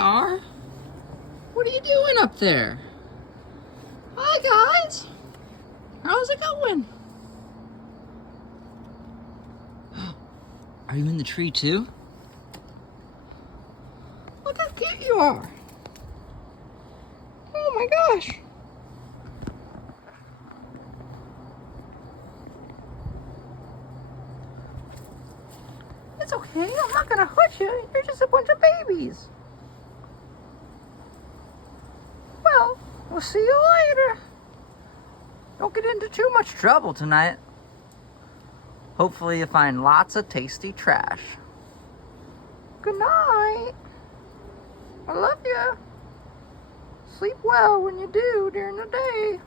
are. What are you doing up there? Hi, guys. How's it going? Are you in the tree, too? Look how cute you are. Oh, my gosh. It's okay. I'm not going to hurt you. You're just a bunch of babies. Well, we'll see you later. Don't get into too much trouble tonight. Hopefully you find lots of tasty trash. Good night. I love you. Sleep well when you do during the day.